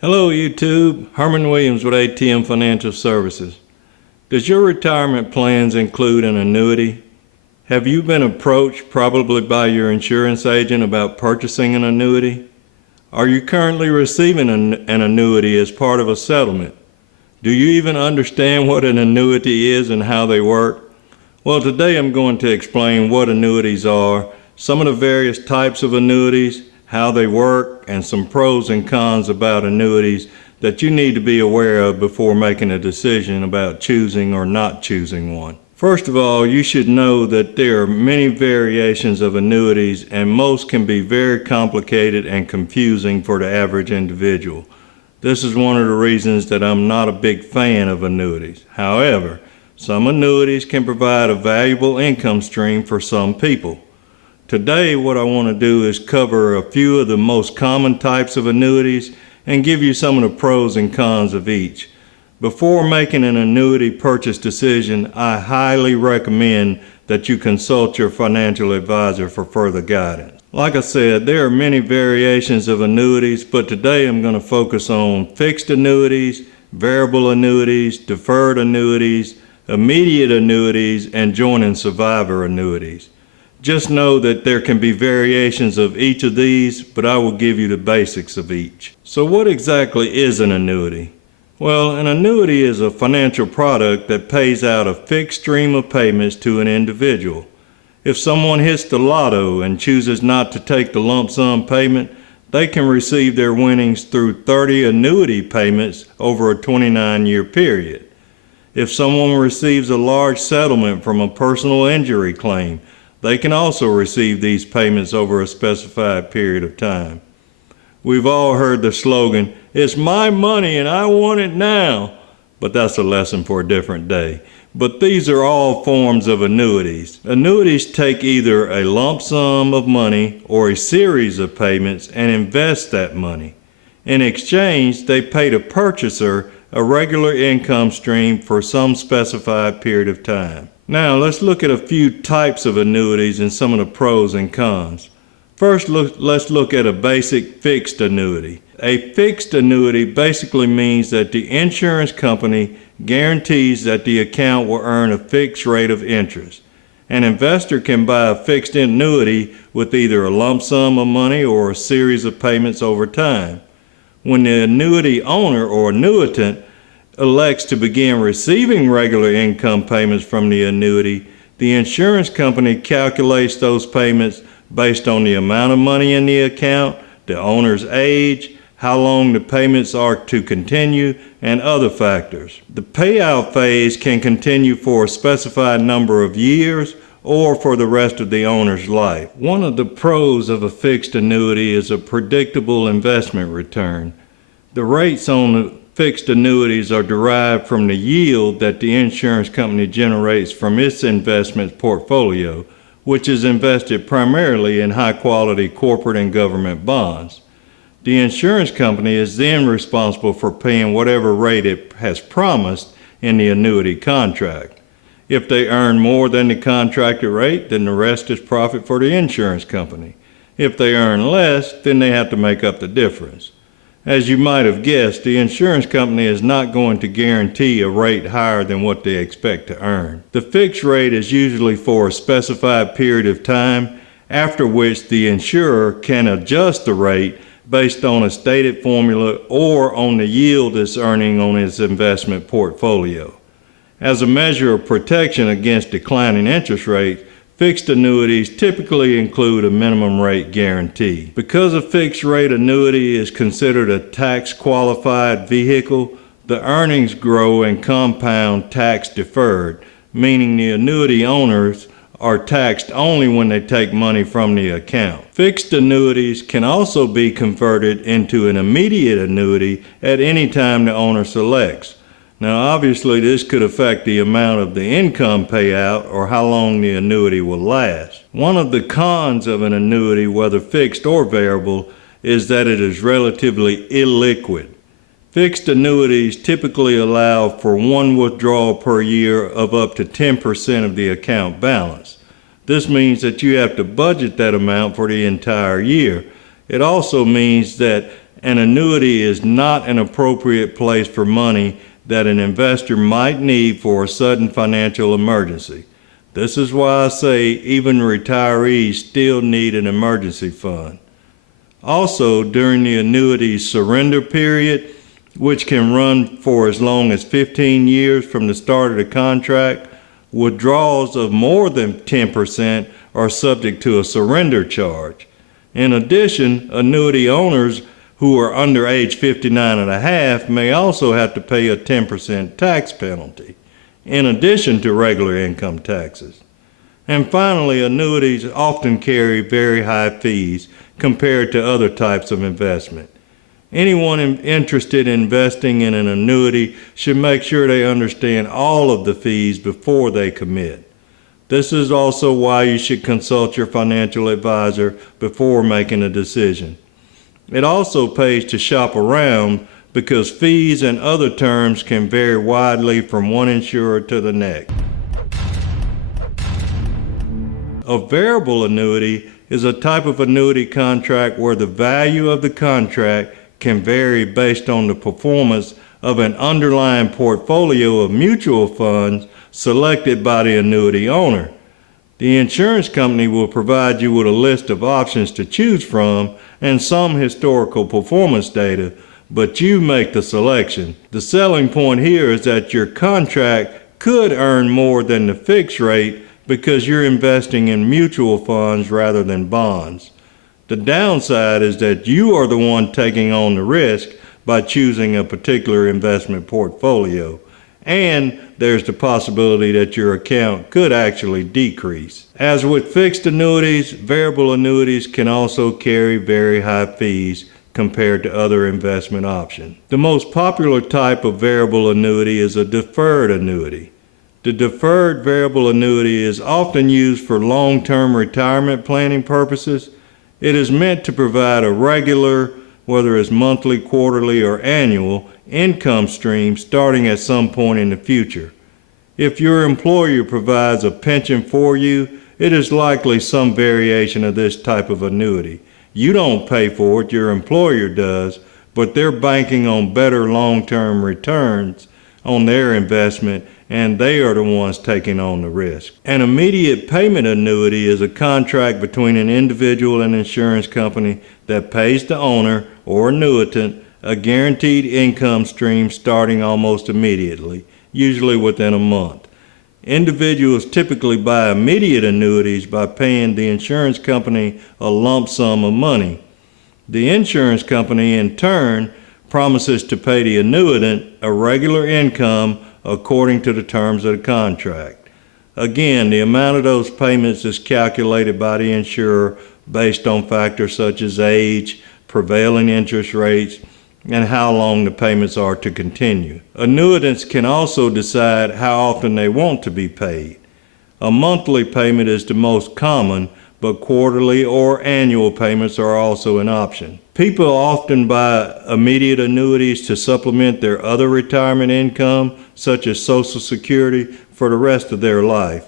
Hello YouTube, Herman Williams with ATM Financial Services. Does your retirement plans include an annuity? Have you been approached, probably by your insurance agent, about purchasing an annuity? Are you currently receiving an annuity as part of a settlement? Do you even understand what an annuity is and how they work? Well, today I'm going to explain what annuities are, some of the various types of annuities, how they work, and some pros and cons about annuities that you need to be aware of before making a decision about choosing or not choosing one. First of all, you should know that there are many variations of annuities, and most can be very complicated and confusing for the average individual. This is one of the reasons that I'm not a big fan of annuities. However, some annuities can provide a valuable income stream for some people. Today, what I want to do is cover a few of the most common types of annuities and give you some of the pros and cons of each. Before making an annuity purchase decision, I highly recommend that you consult your financial advisor for further guidance. Like I said, there are many variations of annuities, but today I'm going to focus on fixed annuities, variable annuities, deferred annuities, immediate annuities, and joint and survivor annuities. Just know that there can be variations of each of these, but I will give you the basics of each. So what exactly is an annuity? Well, an annuity is a financial product that pays out a fixed stream of payments to an individual. If someone hits the lotto and chooses not to take the lump sum payment, they can receive their winnings through 30 annuity payments over a 29-year period. If someone receives a large settlement from a personal injury claim, they can also receive these payments over a specified period of time. We've all heard the slogan, "It's my money and I want it now," but that's a lesson for a different day. But these are all forms of annuities. Annuities take either a lump sum of money or a series of payments and invest that money. In exchange, they pay the purchaser a regular income stream for some specified period of time. Now let's look at a few types of annuities and some of the pros and cons. First, let's look at a basic fixed annuity. A fixed annuity basically means that the insurance company guarantees that the account will earn a fixed rate of interest. An investor can buy a fixed annuity with either a lump sum of money or a series of payments over time. When the annuity owner or annuitant elects to begin receiving regular income payments from the annuity, the insurance company calculates those payments based on the amount of money in the account, the owner's age, how long the payments are to continue, and other factors. The payout phase can continue for a specified number of years or for the rest of the owner's life. One of the pros of a fixed annuity is a predictable investment return. The rates on the fixed annuities are derived from the yield that the insurance company generates from its investment portfolio, which is invested primarily in high-quality corporate and government bonds. The insurance company is then responsible for paying whatever rate it has promised in the annuity contract. If they earn more than the contracted rate, then the rest is profit for the insurance company. If they earn less, then they have to make up the difference. As you might have guessed, the insurance company is not going to guarantee a rate higher than what they expect to earn. The fixed rate is usually for a specified period of time, after which the insurer can adjust the rate based on a stated formula or on the yield it's earning on its investment portfolio. As a measure of protection against declining interest rates, fixed annuities typically include a minimum rate guarantee. Because a fixed rate annuity is considered a tax-qualified vehicle, the earnings grow and compound tax deferred, meaning the annuity owners are taxed only when they take money from the account. Fixed annuities can also be converted into an immediate annuity at any time the owner selects. Now, obviously, this could affect the amount of the income payout or how long the annuity will last. One of the cons of an annuity, whether fixed or variable, is that it is relatively illiquid. Fixed annuities typically allow for one withdrawal per year of up to 10% of the account balance. This means that you have to budget that amount for the entire year. It also means that An annuity is not an appropriate place for money that an investor might need for a sudden financial emergency. This is why I say even retirees still need an emergency fund. Also, during the annuity's surrender period, which can run for as long as 15 years from the start of the contract, withdrawals of more than 10% are subject to a surrender charge. In addition, annuity owners who are under age 59 and a half may also have to pay a 10% tax penalty, in addition to regular income taxes. And finally, annuities often carry very high fees compared to other types of investment. Anyone interested in investing in an annuity should make sure they understand all of the fees before they commit. This is also why you should consult your financial advisor before making a decision. It also pays to shop around because fees and other terms can vary widely from one insurer to the next. A variable annuity is a type of annuity contract where the value of the contract can vary based on the performance of an underlying portfolio of mutual funds selected by the annuity owner. The insurance company will provide you with a list of options to choose from and some historical performance data, but you make the selection. The selling point here is that your contract could earn more than the fixed rate because you're investing in mutual funds rather than bonds. The downside is that you are the one taking on the risk by choosing a particular investment portfolio, and there's the possibility that your account could actually decrease. As with fixed annuities, variable annuities can also carry very high fees compared to other investment options. The most popular type of variable annuity is a deferred annuity. The deferred variable annuity is often used for long-term retirement planning purposes. It is meant to provide a regular, whether it's monthly, quarterly, or annual, income stream starting at some point in the future. If your employer provides a pension for you, it is likely some variation of this type of annuity. You don't pay for it, your employer does, but they're banking on better long-term returns on their investment, and they are the ones taking on the risk. An immediate payment annuity is a contract between an individual and insurance company that pays the owner or annuitant a guaranteed income stream starting almost immediately, usually within a month. Individuals typically buy immediate annuities by paying the insurance company a lump sum of money. The insurance company, in turn, promises to pay the annuitant a regular income according to the terms of the contract. Again, the amount of those payments is calculated by the insurer based on factors such as age, prevailing interest rates, and how long the payments are to continue. Annuitants can also decide how often they want to be paid. A monthly payment is the most common, but quarterly or annual payments are also an option. People often buy immediate annuities to supplement their other retirement income, such as Social Security, for the rest of their life.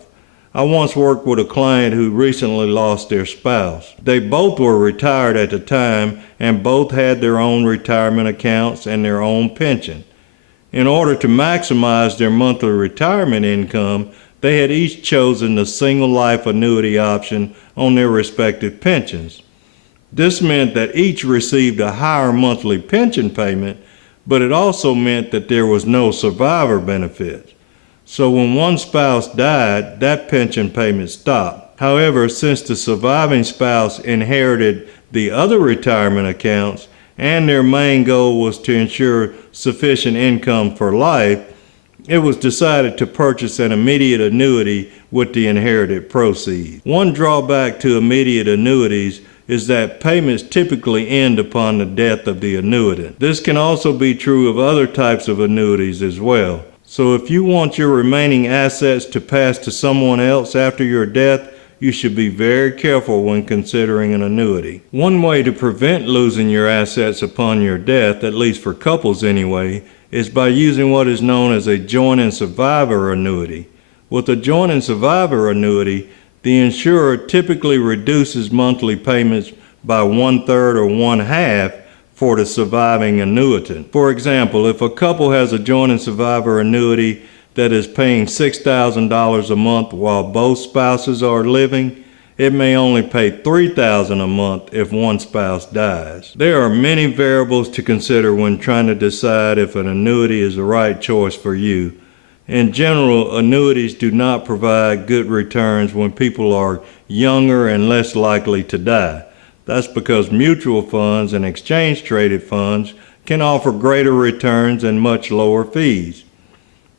I once worked with a client who recently lost their spouse. They both were retired at the time and both had their own retirement accounts and their own pension. In order to maximize their monthly retirement income, they had each chosen the single life annuity option on their respective pensions. This meant that each received a higher monthly pension payment, but it also meant that there was no survivor benefit. So when one spouse died, that pension payment stopped. However, since the surviving spouse inherited the other retirement accounts and their main goal was to ensure sufficient income for life, it was decided to purchase an immediate annuity with the inherited proceeds. One drawback to immediate annuities is that payments typically end upon the death of the annuitant. This can also be true of other types of annuities as well. So if you want your remaining assets to pass to someone else after your death, you should be very careful when considering an annuity. One way to prevent losing your assets upon your death, at least for couples anyway, is by using what is known as a joint and survivor annuity. With a joint and survivor annuity, the insurer typically reduces monthly payments by 1/3 or 1/2 for the surviving annuitant. For example, if a couple has a joint and survivor annuity that is paying $6,000 a month while both spouses are living, it may only pay $3,000 a month if one spouse dies. There are many variables to consider when trying to decide if an annuity is the right choice for you. In general, annuities do not provide good returns when people are younger and less likely to die. That's because mutual funds and exchange-traded funds can offer greater returns and much lower fees.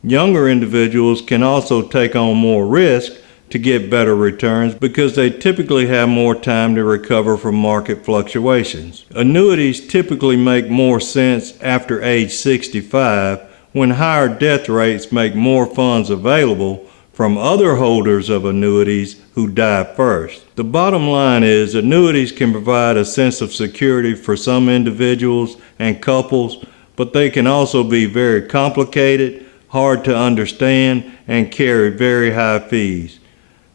Younger individuals can also take on more risk to get better returns because they typically have more time to recover from market fluctuations. Annuities typically make more sense after age 65 when higher death rates make more funds available from other holders of annuities who die first. The bottom line is annuities can provide a sense of security for some individuals and couples, but they can also be very complicated, hard to understand, and carry very high fees.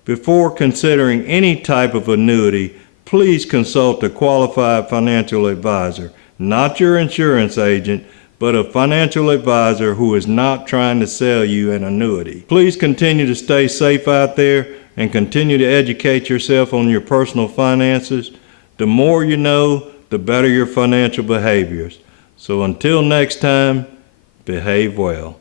Before considering any type of annuity, please consult a qualified financial advisor, not your insurance agent, but a financial advisor who is not trying to sell you an annuity. Please continue to stay safe out there and continue to educate yourself on your personal finances. The more you know, the better your financial behaviors. So until next time, behave well.